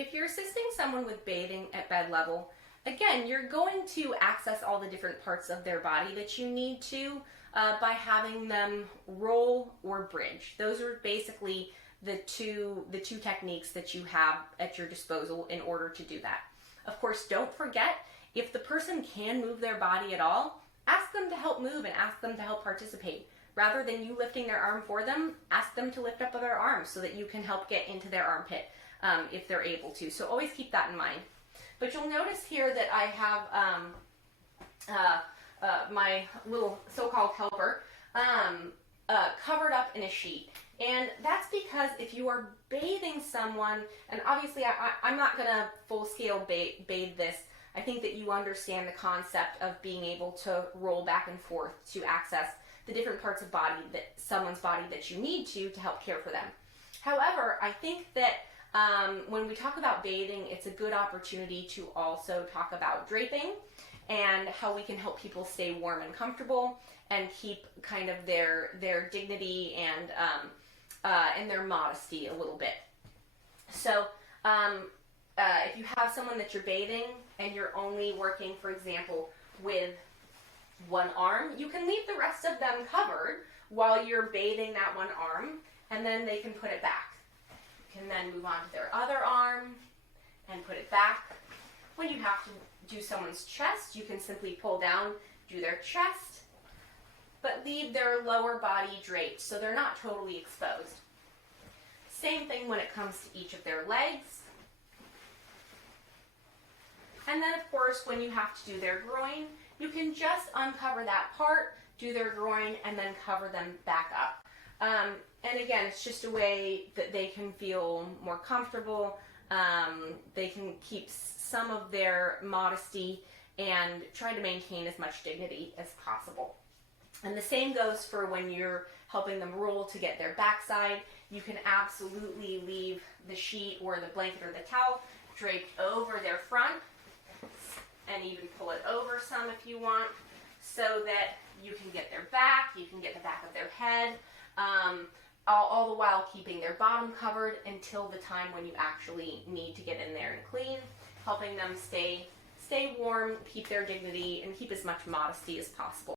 If you're assisting someone with bathing at bed level, again, you're going to access all the different parts of their body that you need to by having them roll or bridge. Those are basically the two techniques that you have at your disposal in order to do that. Of course, don't forget, if the person can move their body at all, ask them to help move and ask them to help participate. Rather than you lifting their arm for them, ask them to lift up their arm so that you can help get into their armpit if they're able to. So always keep that in mind. But you'll notice here that I have my little so-called helper covered up in a sheet. And that's because if you are bathing someone, and obviously I'm not going to full-scale bathe this, I think that you understand the concept of being able to roll back and forth to access the different parts of someone's body that you need to help care for them. However, I think that when we talk about bathing, it's a good opportunity to also talk about draping and how we can help people stay warm and comfortable and keep kind of their dignity and their modesty a little bit. So if you have someone that you're bathing and you're only working, for example, with one arm, you can leave the rest of them covered while you're bathing that one arm, and then they can put it back. You can then move on to their other arm and put it back. When you have to do someone's chest, you can simply pull down, do their chest, but leave their lower body draped so they're not totally exposed. Same thing when it comes to each of their legs. And then, of course, when you have to do their groin, you can just uncover that part, do their groin, and then cover them back up. And again, it's just a way that they can feel more comfortable. They can keep some of their modesty and try to maintain as much dignity as possible. And the same goes for when you're helping them roll to get their backside. You can absolutely leave the sheet or the blanket or the towel draped over their front, and even pull it over some if you want, so that you can get their back, you can get the back of their head, all the while keeping their bottom covered until the time when you actually need to get in there and clean, helping them stay warm, keep their dignity, and keep as much modesty as possible.